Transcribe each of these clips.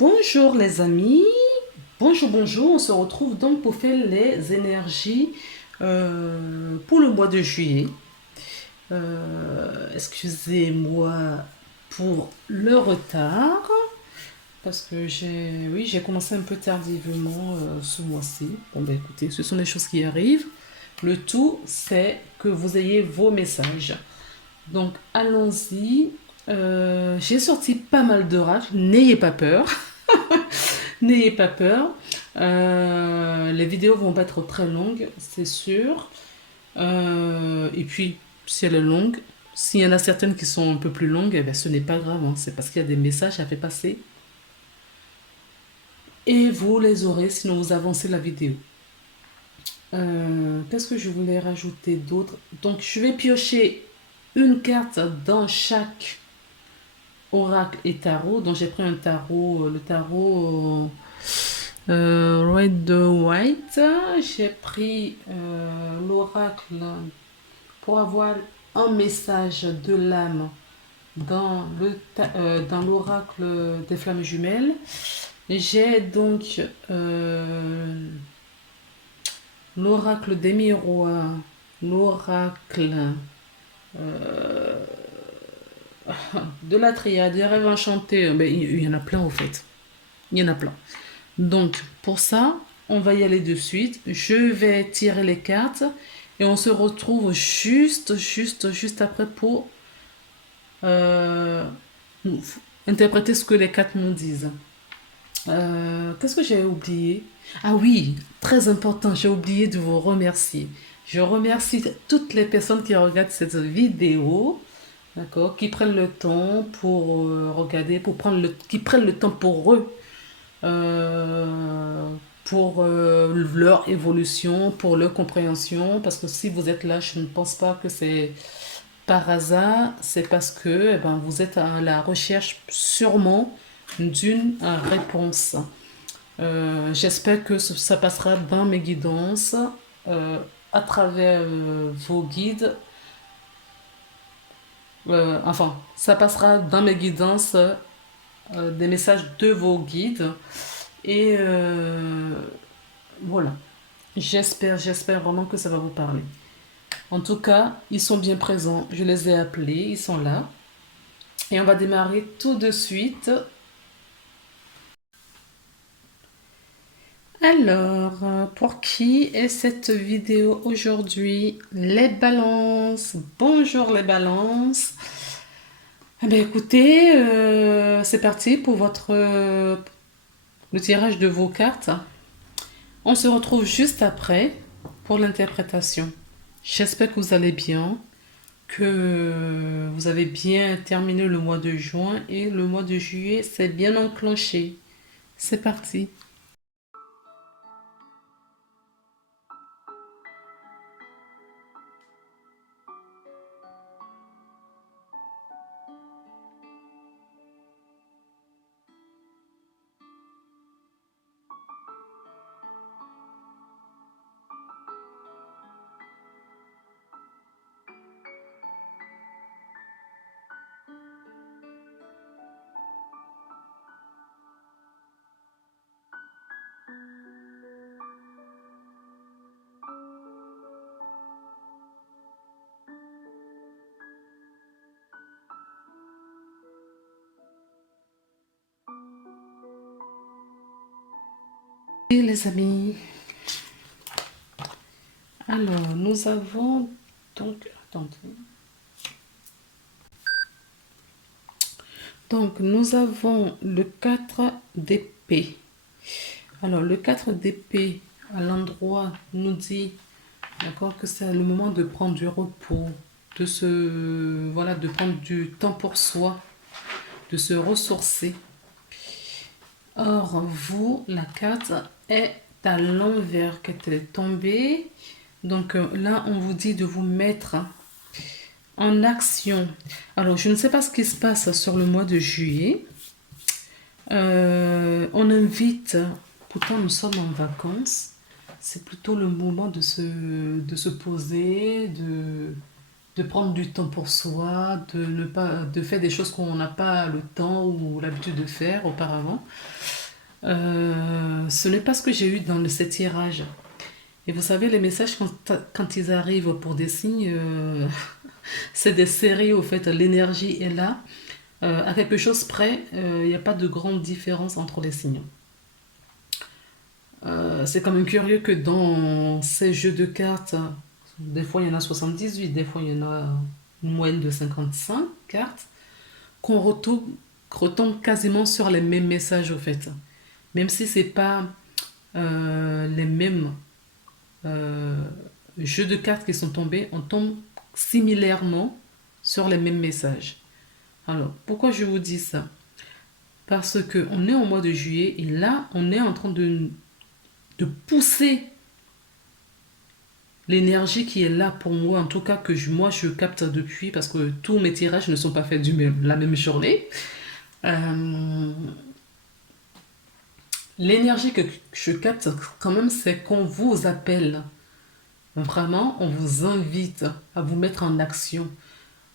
Bonjour les amis, bonjour, on se retrouve donc pour faire les énergies pour le mois de juillet. Excusez-moi pour le retard, parce que j'ai commencé un peu tardivement ce mois-ci. Bon ben écoutez, ce sont des choses qui arrivent. Le tout, c'est que vous ayez vos messages. Donc allons-y. J'ai sorti pas mal d'oracles, n'ayez pas peur. N'ayez pas peur. Les vidéos vont pas être très longues, c'est sûr. Et puis, si elle est longue, s'il y en a certaines qui sont un peu plus longues, eh ben, ce n'est pas grave, hein. C'est parce qu'il y a des messages à faire passer. Et vous les aurez, sinon vous avancez la vidéo. Qu'est-ce que je voulais rajouter d'autre? Donc, je vais piocher une carte dans chaque oracle et tarot. Donc, j'ai pris un tarot, le tarot Red de White. J'ai pris l'oracle pour avoir un message de l'âme dans l'oracle des flammes jumelles. J'ai donc l'oracle des miroirs, l'oracle euh, de la triade, des rêves enchantés. Ben, il y en a plein au fait. Il y en a plein. Donc, pour ça, on va y aller de suite. Je vais tirer les cartes et on se retrouve juste après pour euh, interpréter ce que les cartes nous disent. Qu'est-ce que j'ai oublié? Ah oui, très important, j'ai oublié de vous remercier. Je remercie toutes les personnes qui regardent cette vidéo, d'accord, qui prennent le temps pour regarder, qui prennent le temps pour eux euh, pour leur évolution, pour leur compréhension. Parce que si vous êtes là, je ne pense pas que c'est par hasard, c'est parce que vous êtes à la recherche sûrement d'une réponse. J'espère que ça passera dans mes guidances, euh, à travers vos guides. Enfin, ça passera dans mes guidances, des messages de vos guides. Et voilà. J'espère vraiment que ça va vous parler. En tout cas, ils sont bien présents. Je les ai appelés, ils sont là. Et on va démarrer tout de suite. Alors, pour qui est cette vidéo aujourd'hui? Les balances. Bonjour les balances. Eh bien, écoutez, c'est parti pour le tirage de vos cartes. On se retrouve juste après pour l'interprétation. J'espère que vous allez bien, que vous avez bien terminé le mois de juin et le mois de juillet s'est bien enclenché. C'est parti. Et les amis, alors nous avons donc, attendez. Donc nous avons le 4 d'épée. Alors le 4 d'épée à l'endroit nous dit, d'accord, que c'est le moment de prendre du repos, voilà, de prendre du temps pour soi, de se ressourcer. Or, vous, la carte est à l'envers qu'elle est tombée. Donc là, on vous dit de vous mettre en action. Alors, je ne sais pas ce qui se passe sur le mois de juillet. On invite, pourtant nous sommes en vacances, c'est plutôt le moment de se poser, de prendre du temps pour soi, de ne pas, de faire des choses qu'on n'a pas le temps ou l'habitude de faire auparavant. Ce n'est pas ce que j'ai eu dans ces tirages. Et vous savez, les messages, quand ils arrivent pour des signes, c'est des séries, au fait, l'énergie est là. À quelque chose près, il n'y a pas de grande différence entre les signes. C'est quand même curieux que dans ces jeux de cartes, des fois il y en a 78, des fois il y en a une moyenne de 55 cartes, qu'on retombe quasiment sur les mêmes messages, au fait. Même si c'est pas les mêmes euh, jeux de cartes qui sont tombés, on tombe similairement sur les mêmes messages. Alors, pourquoi je vous dis ça? Parce que on est au mois de juillet et là, on est en train de pousser l'énergie qui est là pour moi, en tout cas que moi je capte depuis, parce que tous mes tirages ne sont pas faits la même journée. Euh, L'énergie que je capte quand même, c'est qu'on vous appelle. Vraiment, on vous invite à vous mettre en action.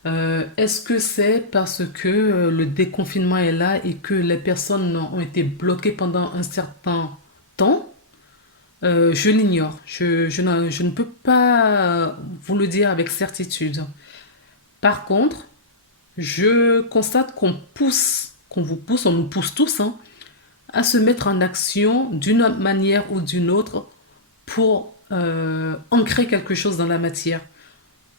Est-ce que c'est parce que le déconfinement est là et que les personnes ont été bloquées pendant un certain temps? Je l'ignore. Je ne peux pas vous le dire avec certitude. Par contre, je constate qu'on vous pousse, on nous pousse tous, hein, à se mettre en action d'une manière ou d'une autre pour ancrer quelque chose dans la matière,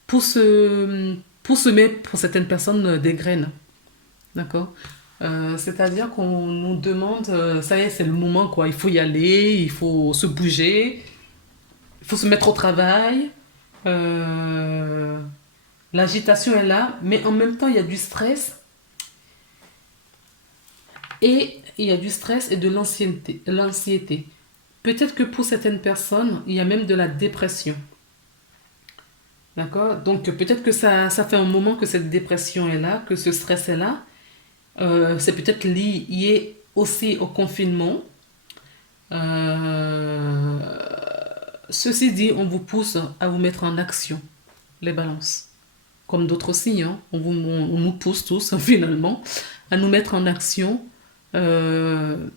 pour semer pour certaines personnes des graines. D'accord. C'est-à-dire qu'on nous demande, ça y est, c'est le moment, quoi. Il faut y aller, il faut se bouger, il faut se mettre au travail. Euh, L'agitation est là, mais en même temps, il y a du stress. Et il y a du stress et de l'anxiété. Peut-être que pour certaines personnes, il y a même de la dépression. D'accord. Donc peut-être que ça fait un moment que cette dépression est là, que ce stress est là. C'est peut-être lié aussi au confinement. Euh, Ceci dit, on vous pousse à vous mettre en action, les balances. Comme d'autres signes, hein, on nous pousse tous finalement à nous mettre en action, euh,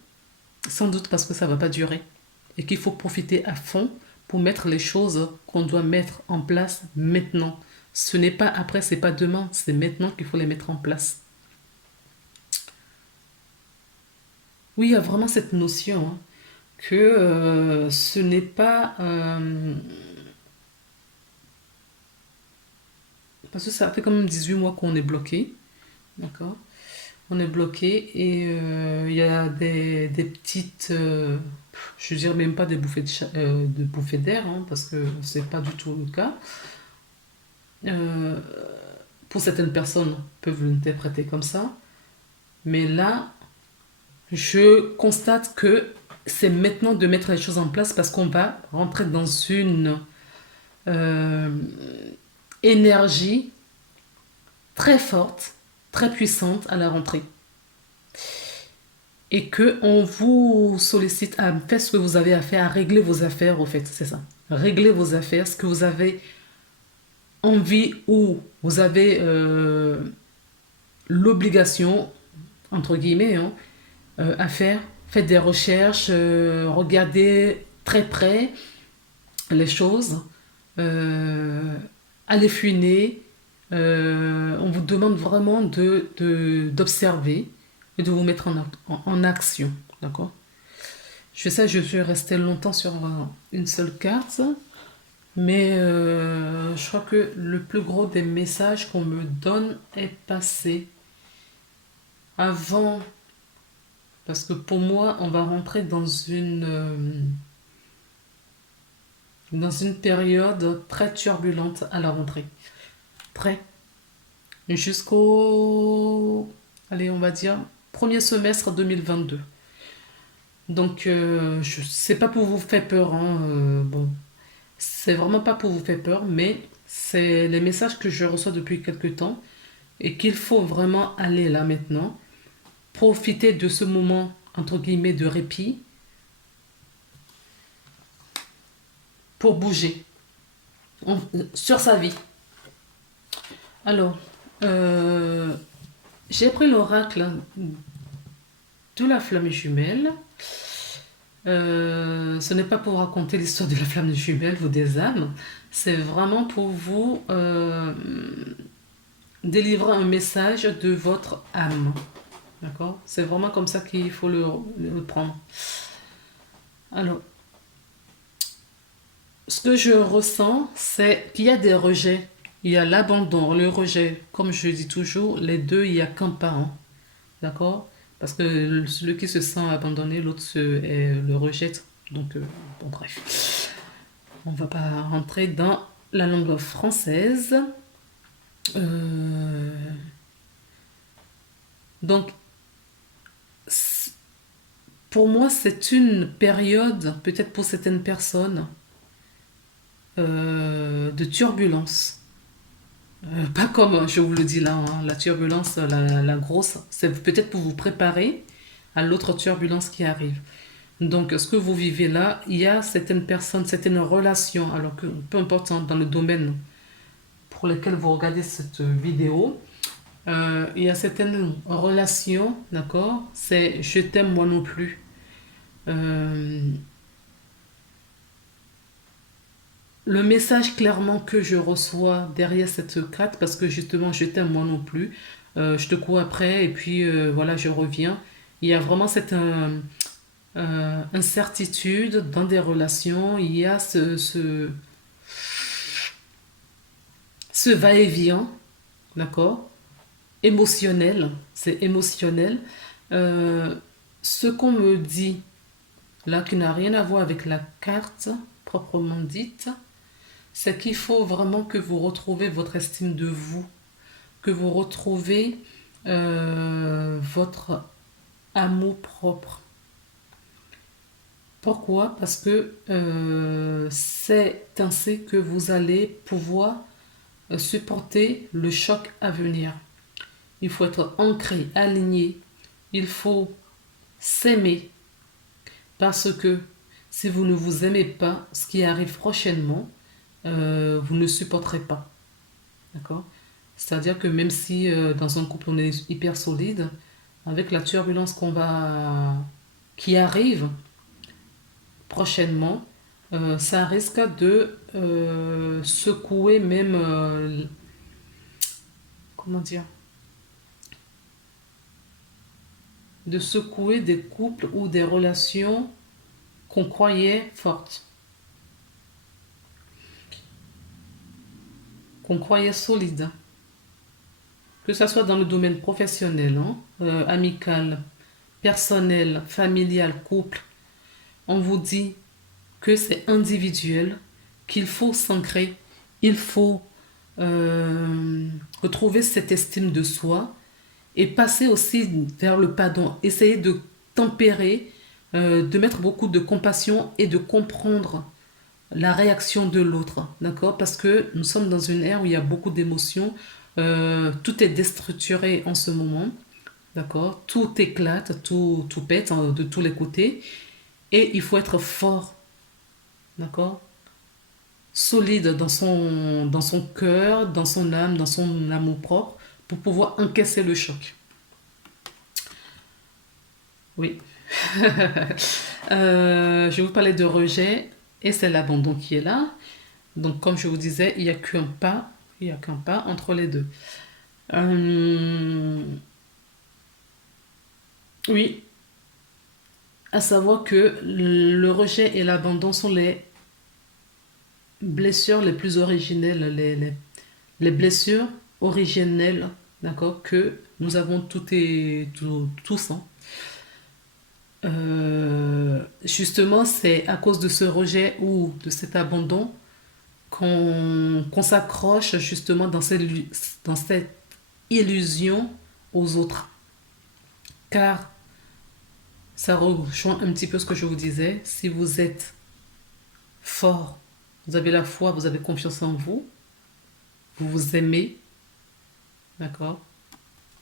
sans doute parce que ça ne va pas durer et qu'il faut profiter à fond pour mettre les choses qu'on doit mettre en place maintenant. Ce n'est pas après, c'est pas demain, c'est maintenant qu'il faut les mettre en place. Oui, il y a vraiment cette notion, hein, que ce n'est pas... parce que ça fait quand même 18 mois qu'on est bloqué, d'accord. On est bloqué et il y a des petites... je dirais même pas des bouffées de bouffées d'air, hein, parce que c'est pas du tout le cas. Euh, pour certaines personnes peuvent l'interpréter comme ça. Mais là, je constate que c'est maintenant de mettre les choses en place parce qu'on va rentrer dans une euh, énergie très forte, très puissante à la rentrée. Et que on vous sollicite à faire ce que vous avez à faire, à régler vos affaires, au fait, c'est ça. Régler vos affaires, ce que vous avez envie ou vous avez l'obligation, entre guillemets, hein, à faire. Faites des recherches, regardez très près les choses, euh, allez fuiner. On vous demande vraiment d'observer et de vous mettre en action. D'accord. Je fais ça, je suis restée longtemps sur une seule carte, mais je crois que le plus gros des messages qu'on me donne est passé avant. Parce que pour moi, on va rentrer dans une période très turbulente à la rentrée. Très. Jusqu'au, allez, on va dire, premier semestre 2022. Donc, je sais pas pour vous faire peur, hein, bon, c'est vraiment pas pour vous faire peur, mais c'est les messages que je reçois depuis quelques temps et qu'il faut vraiment aller là maintenant, profiter de ce moment, entre guillemets, de répit pour bouger sur sa vie. Alors, euh, j'ai pris l'oracle de la flamme jumelle. Ce n'est pas pour raconter l'histoire de la flamme jumelle ou des âmes, c'est vraiment pour vous délivrer un message de votre âme. D'accord? C'est vraiment comme ça qu'il faut le prendre. Alors, ce que je ressens, c'est qu'il y a des rejets. Il y a l'abandon, le rejet. Comme je dis toujours, les deux, il n'y a qu'un pas. Hein. D'accord? Parce que celui qui se sent abandonné, l'autre le rejette. Donc, bon, bref. On ne va pas rentrer dans la langue française. Euh, donc, pour moi, c'est une période, peut-être pour certaines personnes, de turbulence. Pas comme je vous le dis là, hein, la turbulence, la grosse, c'est peut-être pour vous préparer à l'autre turbulence qui arrive. Donc, ce que vous vivez là, il y a certaines personnes, certaines relations, alors que peu importe hein, dans le domaine pour lequel vous regardez cette vidéo, il y a certaines relations, d'accord? C'est je t'aime moi non plus. Euh, le message clairement que je reçois derrière cette carte, parce que justement je t'aime moi non plus, je te cours après et puis voilà, je reviens. Il y a vraiment cette incertitude dans des relations, il y a ce va-et-vient, d'accord? Émotionnel, c'est émotionnel. Euh, Ce qu'on me dit là, qui n'a rien à voir avec la carte proprement dite, c'est qu'il faut vraiment que vous retrouvez votre estime de vous, que vous retrouvez votre amour propre. Pourquoi? Parce que c'est ainsi que vous allez pouvoir supporter le choc à venir. Il faut être ancré, aligné. Il faut s'aimer. Parce que si vous ne vous aimez pas, ce qui arrive prochainement, vous ne supporterez pas. D'accord? C'est-à-dire que même si dans un couple on est hyper solide, avec la turbulence qui arrive prochainement, ça risque de secouer même, comment dire, de secouer des couples ou des relations qu'on croyait fortes, qu'on croyait solides. Que ce soit dans le domaine professionnel, hein, amical, personnel, familial, couple, on vous dit que c'est individuel, qu'il faut s'ancrer, il faut retrouver cette estime de soi et passer aussi vers le pardon, essayer de tempérer, de mettre beaucoup de compassion et de comprendre la réaction de l'autre, d'accord? Parce que nous sommes dans une ère où il y a beaucoup d'émotions, tout est déstructuré en ce moment, d'accord? Tout éclate, tout pète hein, de tous les côtés et il faut être fort, d'accord? Solide dans son cœur, dans son âme, dans son amour propre pour pouvoir encaisser le choc. Oui. Je vais vous parler de rejet et c'est l'abandon qui est là. Donc, comme je vous disais, il n'y a qu'un pas, il y a qu'un pas entre les deux. Euh, oui, à savoir que le rejet et l'abandon sont les blessures les plus originelles, les blessures originelles, d'accord, que nous avons tous. Hein. Justement, c'est à cause de ce rejet ou de cet abandon qu'on s'accroche justement dans cette illusion aux autres. Car ça rejoint un petit peu ce que je vous disais. Si vous êtes fort, vous avez la foi, vous avez confiance en vous, vous vous aimez, d'accord?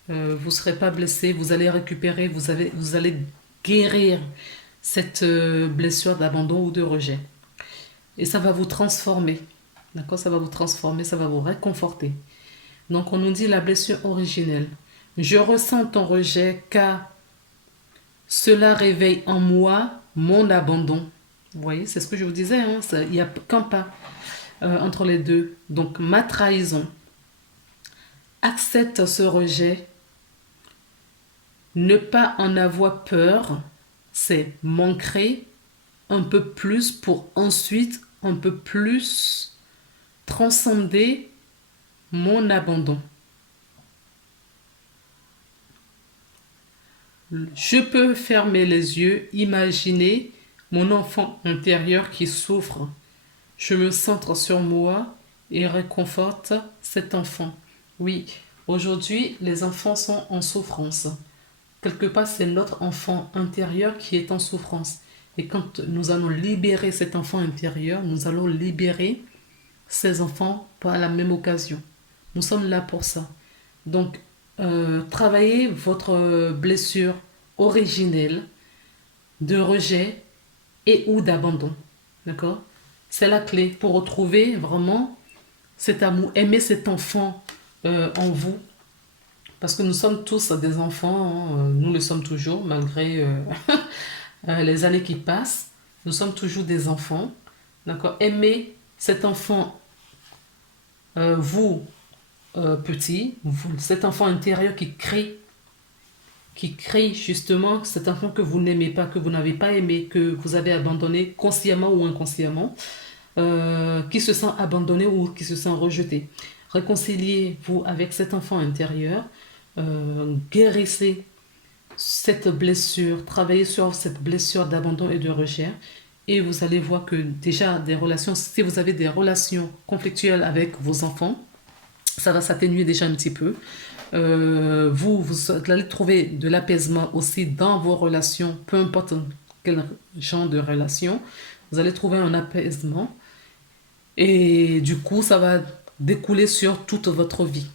Vous ne serez pas blessé, vous allez récupérer, vous allez guérir cette blessure d'abandon ou de rejet. Et ça va vous transformer, d'accord? Ça va vous transformer, ça va vous réconforter. Donc, on nous dit la blessure originelle. Je ressens ton rejet car cela réveille en moi mon abandon. Vous voyez, c'est ce que je vous disais, hein, il n'y a qu'un pas entre les deux. Donc, ma trahison. Accepte ce rejet. Ne pas en avoir peur, c'est manquer un peu plus pour ensuite un peu plus transcender mon abandon. Je peux fermer les yeux, imaginer mon enfant intérieur qui souffre. Je me centre sur moi et réconforte cet enfant. Oui, aujourd'hui, les enfants sont en souffrance. Quelque part, c'est notre enfant intérieur qui est en souffrance. Et quand nous allons libérer cet enfant intérieur, nous allons libérer ces enfants par la même occasion. Nous sommes là pour ça. Donc, travaillez votre blessure originelle de rejet et ou d'abandon. D'accord? C'est la clé pour retrouver vraiment cet amour, aimer cet enfant en vous. Parce que nous sommes tous des enfants, hein, nous le sommes toujours, malgré les années qui passent. Nous sommes toujours des enfants. D'accord? Aimez cet enfant, vous, petit, cet enfant intérieur qui crie justement cet enfant que vous n'aimez pas, que vous n'avez pas aimé, que vous avez abandonné consciemment ou inconsciemment, qui se sent abandonné ou qui se sent rejeté. Réconciliez-vous avec cet enfant intérieur, guérissez cette blessure, travaillez sur cette blessure d'abandon et de rejet. Et vous allez voir que déjà des relations, si vous avez des relations conflictuelles avec vos enfants, ça va s'atténuer déjà un petit peu. Vous allez trouver de l'apaisement aussi dans vos relations, peu importe quel genre de relation. Vous allez trouver un apaisement et du coup, ça va découler sur toute votre vie.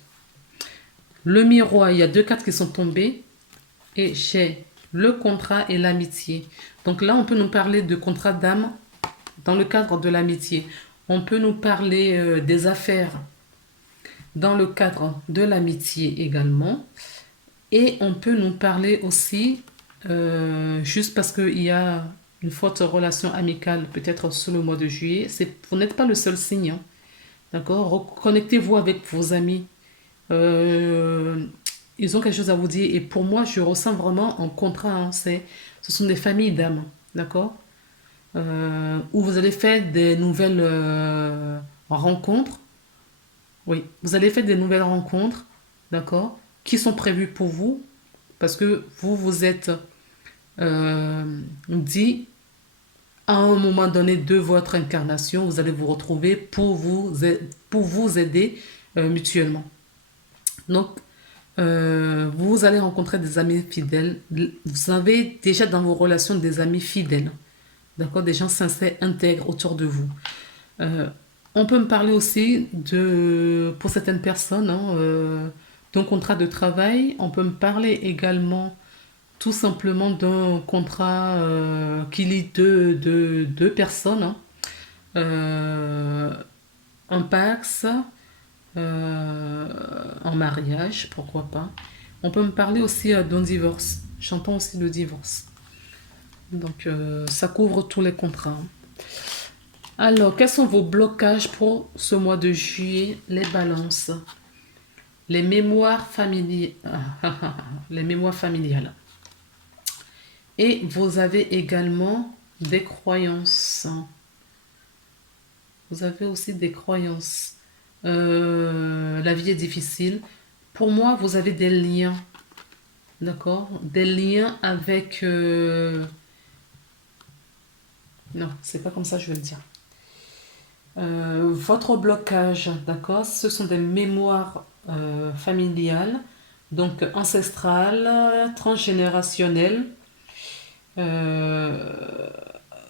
Le miroir, il y a deux cartes qui sont tombées et j'ai le contrat et l'amitié. Donc là, on peut nous parler de contrat d'âme dans le cadre de l'amitié. On peut nous parler des affaires dans le cadre de l'amitié également. Et on peut nous parler aussi, juste parce qu'il y a une forte relation amicale, peut-être sur le mois de juillet, vous n'êtes pas le seul signe. Hein, d'accord? Reconnectez-vous avec vos amis. Euh, Ils ont quelque chose à vous dire. Et pour moi, je ressens vraiment un contrat. Hein, ce sont des familles d'âmes. D'accord? Où vous allez faire des nouvelles rencontres. Oui, vous allez faire des nouvelles rencontres, d'accord, qui sont prévues pour vous, parce que vous vous êtes dit à un moment donné de votre incarnation, vous allez vous retrouver pour vous aider mutuellement. Donc, vous allez rencontrer des amis fidèles. Vous avez déjà dans vos relations des amis fidèles, d'accord, des gens sincères, intègres autour de vous. Euh, on peut me parler aussi pour certaines personnes, hein, d'un contrat de travail. On peut me parler également tout simplement d'un contrat qui lie deux personnes, hein. Euh, un Pax, en mariage, pourquoi pas. On peut me parler aussi d'un divorce. J'entends aussi le divorce. Donc, ça couvre tous les contrats, hein. Alors, quels sont vos blocages pour ce mois de juillet? Les balances. Les mémoires familiales. Les mémoires familiales. Et vous avez également des croyances. Vous avez aussi des croyances. La vie est difficile. Pour moi, vous avez des liens. D'accord? Des liens avec... Non, c'est pas comme ça que je veux le dire. Votre blocage, d'accord, ce sont des mémoires familiales, donc ancestrales, transgénérationnelles.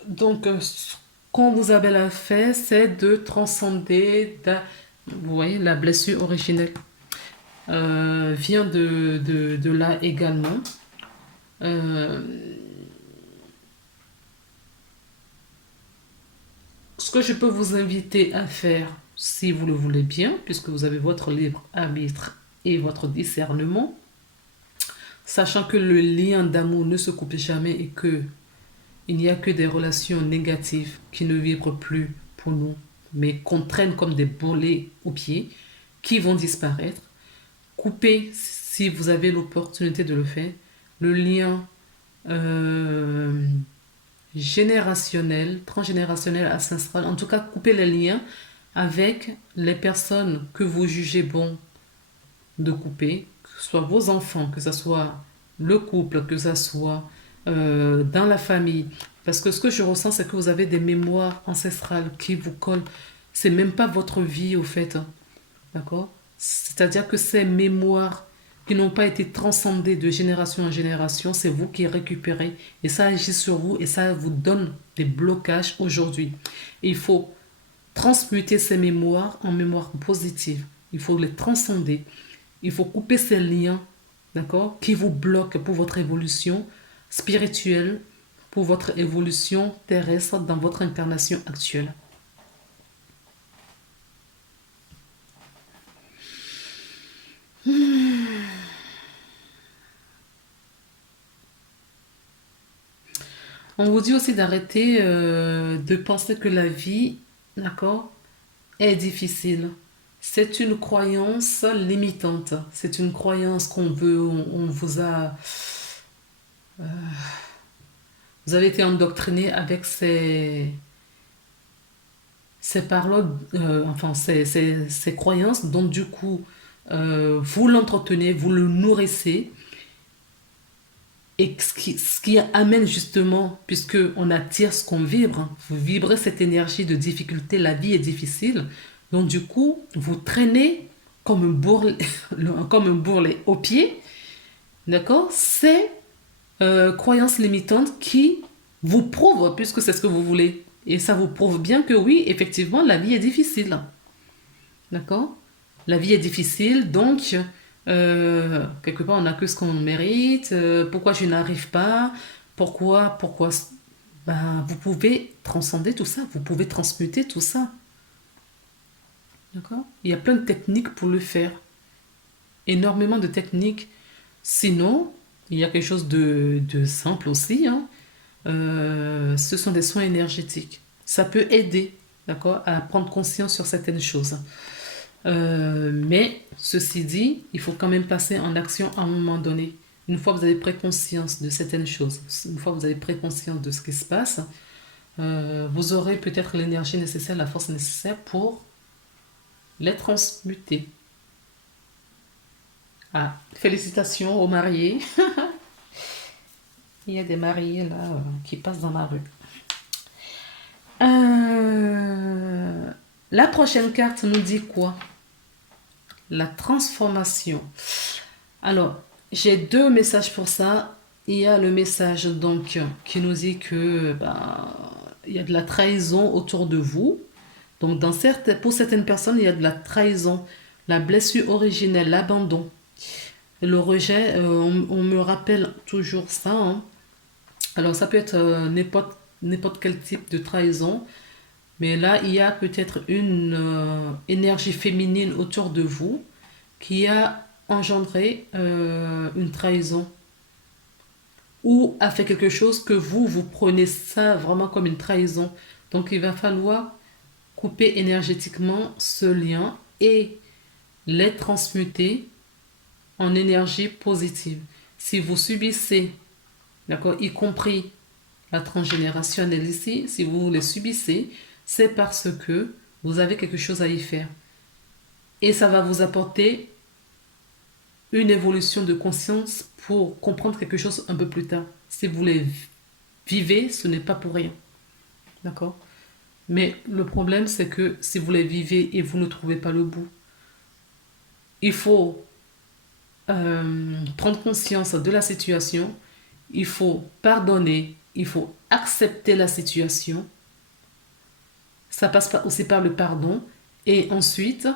Donc, ce qu'on vous appelle à faire, c'est de transcender, vous voyez, la blessure originelle vient de là également. Euh, Ce que je peux vous inviter à faire, si vous le voulez bien, puisque vous avez votre libre arbitre et votre discernement, sachant que le lien d'amour ne se coupe jamais et que il n'y a que des relations négatives qui ne vibrent plus pour nous, mais qu'on traîne comme des bolets aux pieds, qui vont disparaître. Coupez, si vous avez l'opportunité de le faire, le lien euh, générationnel, transgénérationnel, ancestral. En tout cas, coupez les liens avec les personnes que vous jugez bon de couper, que ce soit vos enfants, que ce soit le couple, que ce soit dans la famille. Parce que ce que je ressens, c'est que vous avez des mémoires ancestrales qui vous collent. C'est même pas votre vie, au fait. D'accord? C'est-à-dire que ces mémoires qui n'ont pas été transcendées de génération en génération, c'est vous qui récupérez et ça agit sur vous et ça vous donne des blocages aujourd'hui. Il faut transmuter ces mémoires en mémoires positives. Il faut les transcender. Il faut couper ces liens, d'accord, qui vous bloquent pour votre évolution spirituelle, pour votre évolution terrestre dans votre incarnation actuelle. On vous dit aussi d'arrêter de penser que la vie, d'accord, est difficile. C'est une croyance limitante. C'est une croyance qu'on veut, on vous a, vous avez été endoctriné avec ces paroles, enfin ces croyances. Donc du coup, vous l'entretenez, vous le nourrissez. Et ce qui amène justement, puisque on attire ce qu'on vibre, vous vibrez cette énergie de difficulté, la vie est difficile. Donc du coup, vous traînez comme un bourrelet, comme un bourrelet au pied, d'accord? C'est croyances limitantes qui vous prouvent, puisque c'est ce que vous voulez. Et ça vous prouve bien que oui, effectivement, la vie est difficile. D'accord? La vie est difficile, donc quelque part on n'a que ce qu'on mérite. Pourquoi je n'arrive pas? Pourquoi ben, vous pouvez transcender tout ça, vous pouvez transmuter tout ça. D'accord? Il y a plein de techniques pour le faire. Énormément de techniques. Sinon, il y a quelque chose de simple aussi, hein. Ce sont des soins énergétiques. Ça peut aider, d'accord, à prendre conscience sur certaines choses. Mais ceci dit, il faut quand même passer en action à un moment donné. Une fois que vous avez pris conscience de certaines choses, une fois que vous avez pris conscience de ce qui se passe, vous aurez peut-être l'énergie nécessaire, la force nécessaire pour les transmuter. Ah, félicitations aux mariés. Il y a des mariés là qui passent dans la rue. Euh, la prochaine carte nous dit quoi? La transformation. Alors, j'ai deux messages pour ça. Il y a le message donc qui nous dit que bah, il y a de la trahison autour de vous. Donc, pour certaines personnes, il y a de la trahison, la blessure originelle, l'abandon, le rejet. On me rappelle toujours ça, hein. Alors, ça peut être n'importe quel type de trahison. Mais là, il y a peut-être une énergie féminine autour de vous qui a engendré une trahison ou a fait quelque chose que vous prenez ça vraiment comme une trahison. Donc il va falloir couper énergétiquement ce lien et les transmuter en énergie positive. Si vous subissez, d'accord, y compris la transgénérationnelle ici, si vous les subissez, c'est parce que vous avez quelque chose à y faire. Et ça va vous apporter une évolution de conscience pour comprendre quelque chose un peu plus tard. Si vous les vivez, ce n'est pas pour rien. D'accord? Mais le problème, c'est que si vous les vivez et vous ne trouvez pas le bout, il faut prendre conscience de la situation, il faut pardonner, il faut accepter la situation. Ça passe aussi par le pardon. Et ensuite,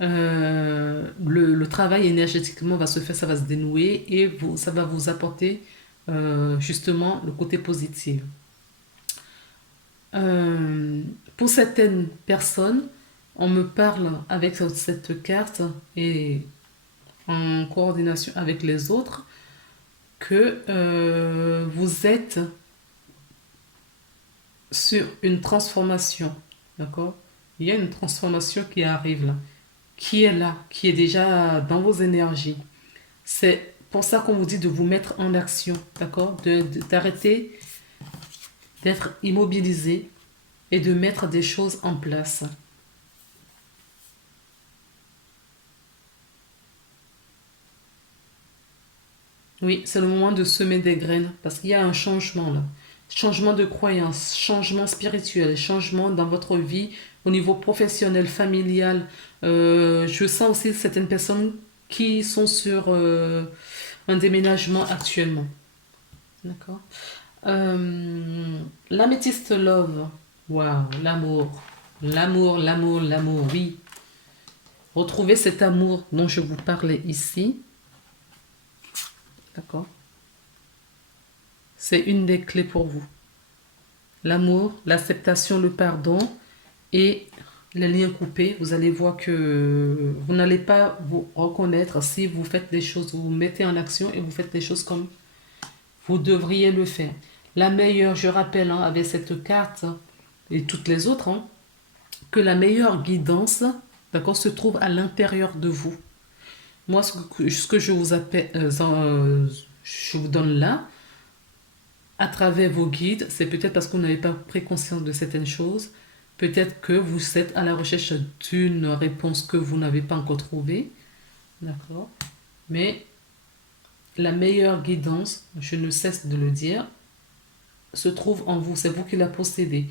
le travail énergétiquement va se faire, ça va se dénouer et ça va vous apporter justement le côté positif. Pour certaines personnes, on me parle avec cette carte et en coordination avec les autres que vous êtes sur une transformation, d'accord? Il y a une transformation qui arrive là, qui est déjà dans vos énergies. C'est pour ça qu'on vous dit de vous mettre en action, d'accord? D'arrêter d'être immobilisé et de mettre des choses en place. Oui, c'est le moment de semer des graines parce qu'il y a un changement là. Changement de croyance, changement spirituel, changement dans votre vie au niveau professionnel, familial. Je sens aussi certaines personnes qui sont sur un déménagement actuellement. D'accord. L'améthyste love. Waouh, l'amour. L'amour, l'amour, l'amour, oui. Retrouvez cet amour dont je vous parlais ici. D'accord. C'est une des clés pour vous. L'amour, l'acceptation, le pardon et les liens coupés. Vous allez voir que vous n'allez pas vous reconnaître si vous faites des choses, vous vous mettez en action et vous faites des choses comme vous devriez le faire. La meilleure, je rappelle, hein, avec cette carte et toutes les autres, hein, que la meilleure guidance, d'accord, se trouve à l'intérieur de vous. Moi, ce que je vous appelle, je vous donne là, à travers vos guides, c'est peut-être parce que vous n'avez pas pris conscience de certaines choses. Peut-être que vous êtes à la recherche d'une réponse que vous n'avez pas encore trouvée. D'accord? Mais la meilleure guidance, je ne cesse de le dire, se trouve en vous. C'est vous qui la possédez.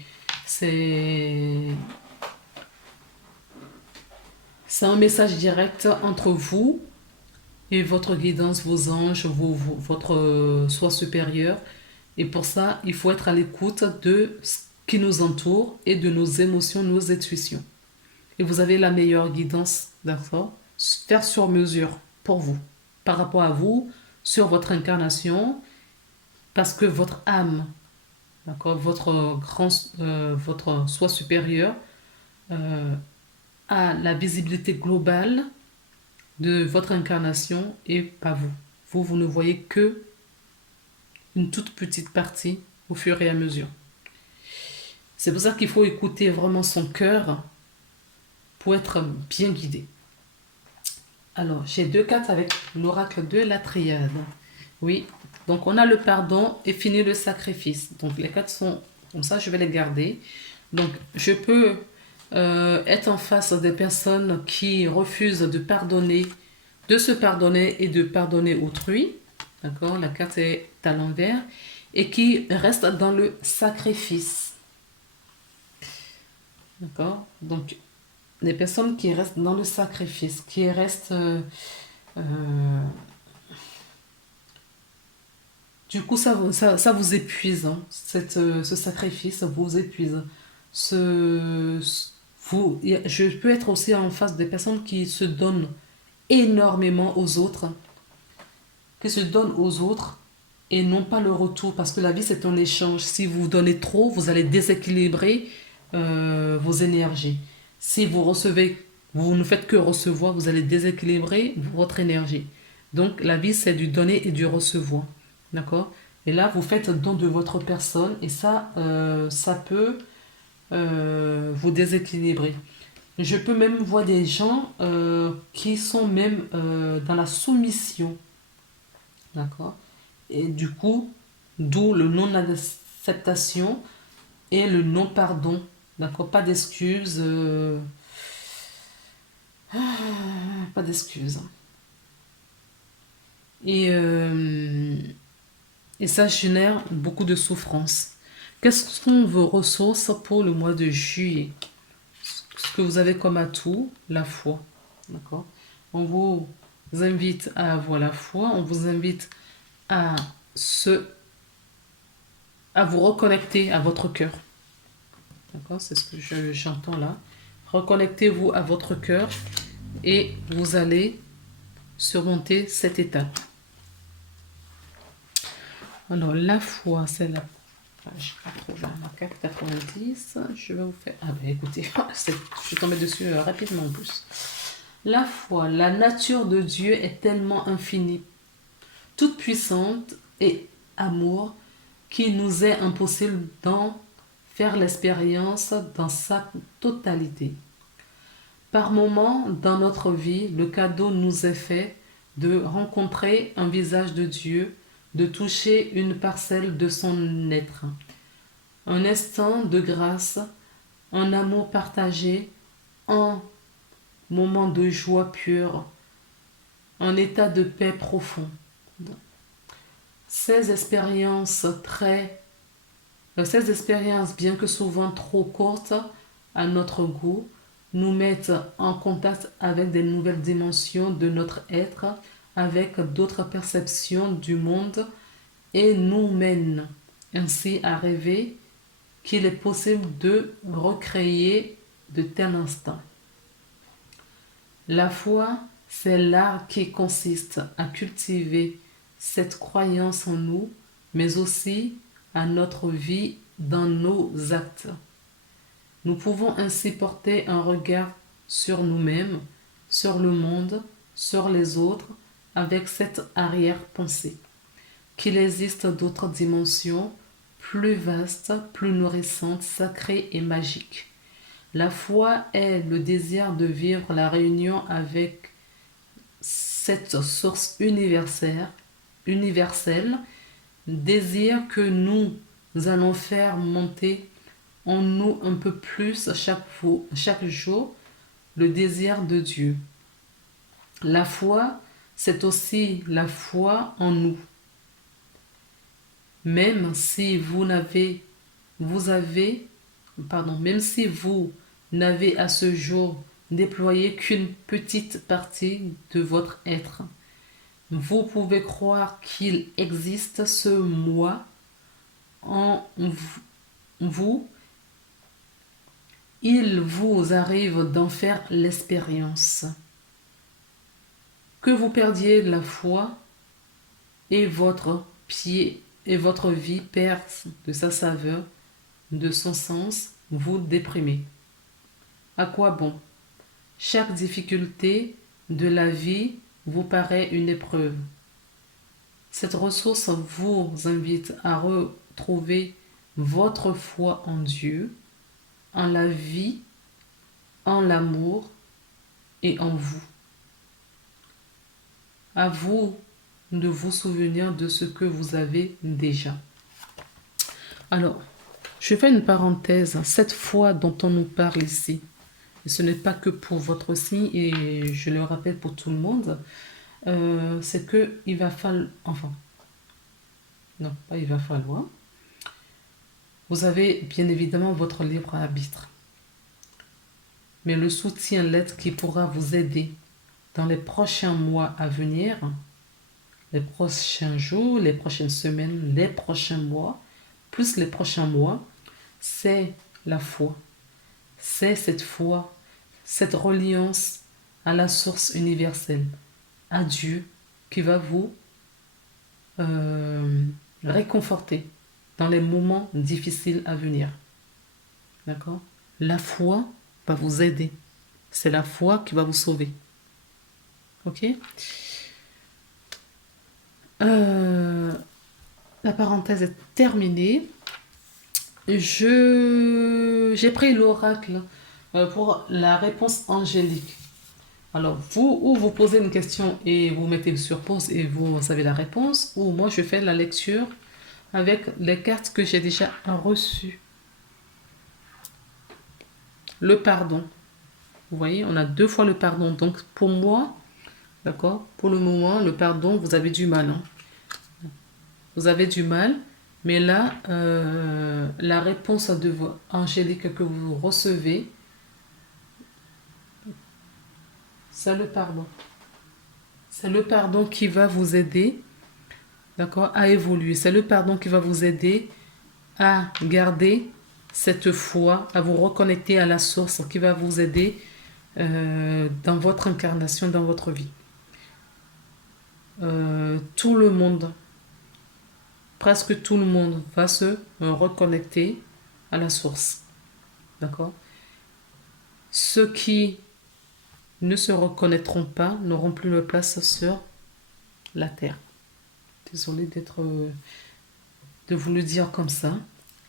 C'est un message direct entre vous et votre guidance, vos anges, votre soi supérieur. Et pour ça, il faut être à l'écoute de ce qui nous entoure et de nos émotions, nos intuitions. Et vous avez la meilleure guidance, d'accord? Faire sur mesure pour vous, par rapport à vous, sur votre incarnation, parce que votre âme, d'accord, votre soi supérieur euh, a la visibilité globale de votre incarnation et pas vous. Vous ne voyez que une toute petite partie au fur et à mesure. C'est pour ça qu'il faut écouter vraiment son cœur pour être bien guidé. Alors, j'ai deux cartes avec l'oracle de la triade. Oui, donc on a le pardon et fini le sacrifice. Donc les cartes sont comme ça, je vais les garder. Donc je peux être en face des personnes qui refusent de pardonner, de se pardonner et de pardonner autrui. D'accord, la carte est à l'envers. Et qui restent dans le sacrifice. D'accord, donc des personnes qui restent dans le sacrifice, qui restent... du coup, ça vous épuise, hein. Ce sacrifice vous épuise. Je peux être aussi en face des personnes qui se donnent énormément aux autres, qui se donnent aux autres et non pas le retour, parce que la vie c'est un échange. Si vous donnez trop, vous allez déséquilibrer vos énergies. Si vous recevez, vous ne faites que recevoir, vous allez déséquilibrer votre énergie. Donc la vie c'est du donner et du recevoir. D'accord? Et là, vous faites don de votre personne et ça peut vous déséquilibrer. Je peux même voir des gens qui sont même dans la soumission. D'accord? Et du coup, d'où le non-acceptation et le non-pardon. D'accord? Pas d'excuses. Pas d'excuses. Et, euh, et ça génère beaucoup de souffrance. Quelles sont vos ressources pour le mois de juillet? Ce que vous avez comme atout, la foi. D'accord? On vous invite à avoir la foi. On vous invite à à vous reconnecter à votre cœur. D'accord? C'est ce que j'entends là. Reconnectez-vous à votre cœur et vous allez surmonter cette étape. Alors, la foi, c'est la page 80. à 4,90. Je vais vous faire... Ah ben écoutez, je suis tombée dessus rapidement en plus. La foi, la nature de Dieu est tellement infinie, toute puissante et amour qu'il nous est impossible d'en faire l'expérience dans sa totalité. Par moments dans notre vie, le cadeau nous est fait de rencontrer un visage de Dieu, de toucher une parcelle de son être. Un instant de grâce, un amour partagé, un moment de joie pure, un état de paix profond. Ces expériences bien que souvent trop courtes à notre goût, nous mettent en contact avec des nouvelles dimensions de notre être, avec d'autres perceptions du monde et nous mènent ainsi à rêver qu'il est possible de recréer de tels instants. La foi, c'est l'art qui consiste à cultiver cette croyance en nous, mais aussi à notre vie dans nos actes. Nous pouvons ainsi porter un regard sur nous-mêmes, sur le monde, sur les autres, avec cette arrière-pensée, qu'il existe d'autres dimensions plus vastes, plus nourrissantes, sacrées et magiques. La foi est le désir de vivre la réunion avec cette source universelle, désir que nous allons faire monter en nous un peu plus chaque jour, le désir de Dieu. La foi, c'est aussi la foi en nous. Même si même si vous n'avez à ce jour déployé qu'une petite partie de votre être, vous pouvez croire qu'il existe ce moi en vous. Il vous arrive d'en faire l'expérience. Que vous perdiez la foi et votre vie perd de sa saveur, de son sens, vous déprimez. À quoi bon? Chaque difficulté de la vie vous paraît une épreuve. Cette ressource vous invite à retrouver votre foi en Dieu, en la vie, en l'amour et en vous. À vous de vous souvenir de ce que vous avez déjà. Alors, je fais une parenthèse. Cette foi dont on nous parle ici, et ce n'est pas que pour votre signe, et je le rappelle pour tout le monde, c'est que il va falloir... Enfin, non, pas il va falloir. Vous avez bien évidemment votre libre arbitre. Mais le soutien, l'aide qui pourra vous aider dans les prochains mois à venir, les prochains jours, les prochaines semaines, les prochains mois, plus les prochains mois, c'est la foi. C'est cette foi, cette reliance à la source universelle, à Dieu, qui va vous réconforter dans les moments difficiles à venir. D'accord? La foi va vous aider. C'est la foi qui va vous sauver. Ok? La parenthèse est terminée. J'ai pris l'oracle pour la réponse angélique. Alors, vous posez une question et vous mettez sur pause et vous savez la réponse, ou moi je fais la lecture avec les cartes que j'ai déjà reçues. Le pardon. Vous voyez, on a 2 fois le pardon. Donc, pour moi, d'accord, pour le moment, le pardon, vous avez du mal. Hein. Vous avez du mal, mais là, la réponse angélique que vous recevez, c'est le pardon. C'est le pardon qui va vous aider, d'accord, à évoluer. C'est le pardon qui va vous aider à garder cette foi, à vous reconnecter à la source, qui va vous aider dans votre incarnation, dans votre vie. Tout le monde, presque tout le monde va se reconnecter à la source. D'accord? Ceux qui ne se reconnaîtront pas n'auront plus leur place sur la terre. Désolée de vous le dire comme ça.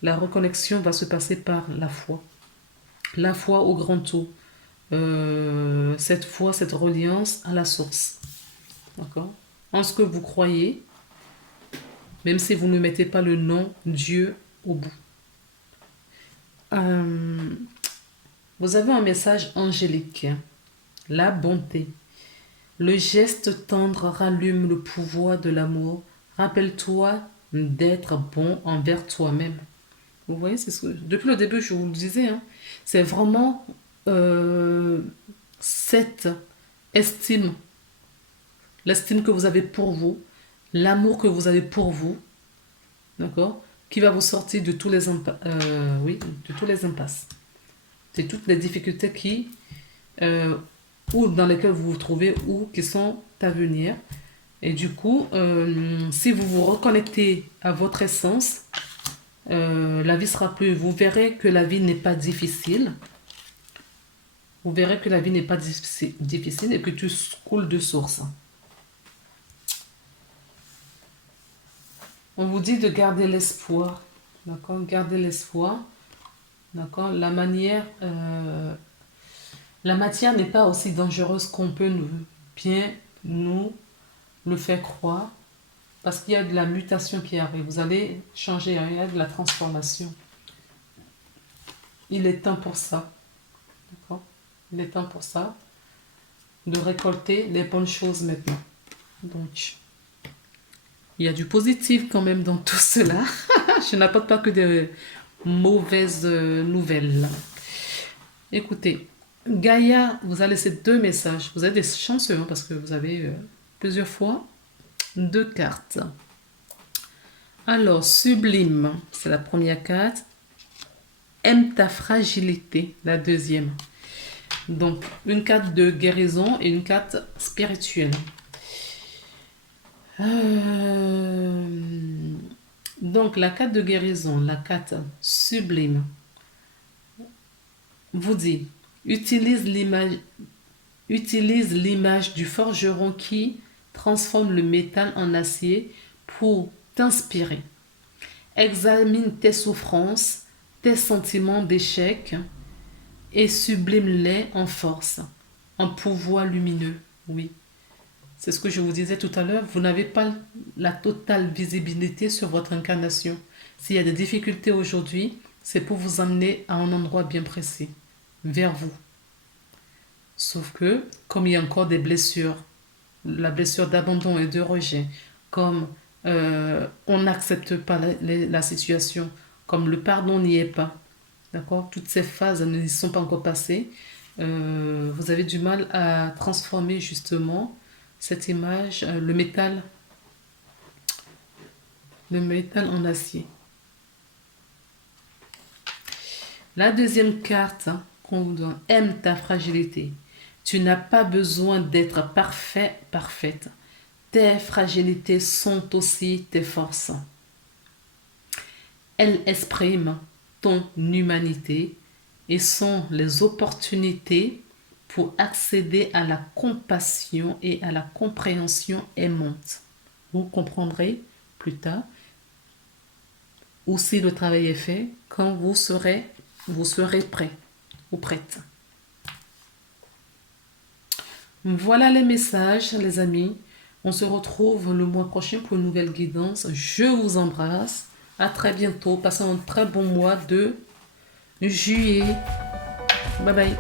La reconnexion va se passer par la foi. La foi au grand tout. Cette foi, cette reliance à la source. D'accord? En ce que vous croyez, même si vous ne mettez pas le nom Dieu au bout. Vous avez un message angélique. La bonté. Le geste tendre rallume le pouvoir de l'amour. Rappelle-toi d'être bon envers toi-même. Vous voyez, depuis le début, je vous le disais, hein, c'est vraiment cette estime, l'estime que vous avez pour vous, l'amour que vous avez pour vous, d'accord, qui va vous sortir de tous les de tous les impasses, de toutes les difficultés ou dans lesquelles vous vous trouvez ou qui sont à venir. Et du coup, si vous vous reconnectez à votre essence, la vie sera plus... Vous verrez que la vie n'est pas difficile. Vous verrez que la vie n'est pas difficile et que tu coules de source. On vous dit de garder l'espoir. D'accord? Garder l'espoir. D'accord? La matière n'est pas aussi dangereuse qu'on peut nous le faire croire. Parce qu'il y a de la mutation qui arrive. Vous allez changer, il y a de la transformation. Il est temps pour ça. D'accord? Il est temps pour ça. De récolter les bonnes choses maintenant. Donc, il y a du positif quand même dans tout cela. Je n'apporte pas que de mauvaises nouvelles. Écoutez, Gaïa vous a laissé 2 messages. Vous êtes des chanceux hein, parce que vous avez plusieurs fois 2 cartes. Alors, sublime, c'est la première carte. Aime ta fragilité, la deuxième. Donc, une carte de guérison et une carte spirituelle. Donc, la carte de guérison, la carte sublime, vous dit, utilise l'image du forgeron qui transforme le métal en acier pour t'inspirer. Examine tes souffrances, tes sentiments d'échec et sublime-les en force, en pouvoir lumineux. Oui, c'est ce que je vous disais tout à l'heure. Vous n'avez pas la totale visibilité sur votre incarnation. S'il y a des difficultés aujourd'hui, c'est pour vous amener à un endroit bien précis, vers vous. Sauf que, comme il y a encore des blessures, la blessure d'abandon et de rejet, comme on n'accepte pas la situation, comme le pardon n'y est pas, d'accord? Toutes ces phases ne sont pas encore passées. Vous avez du mal à transformer justement cette image, le métal en acier. La deuxième carte qu'on vous donne, aime ta fragilité. Tu n'as pas besoin d'être parfait, parfaite. Tes fragilités sont aussi tes forces. Elles expriment ton humanité et sont les opportunités pour accéder à la compassion et à la compréhension aimante. Vous comprendrez plus tard, ou si le travail est fait, quand vous serez prêt ou prête. Voilà les messages, les amis. On se retrouve le mois prochain pour une nouvelle guidance. Je vous embrasse. À très bientôt. Passez un très bon mois de juillet. Bye bye.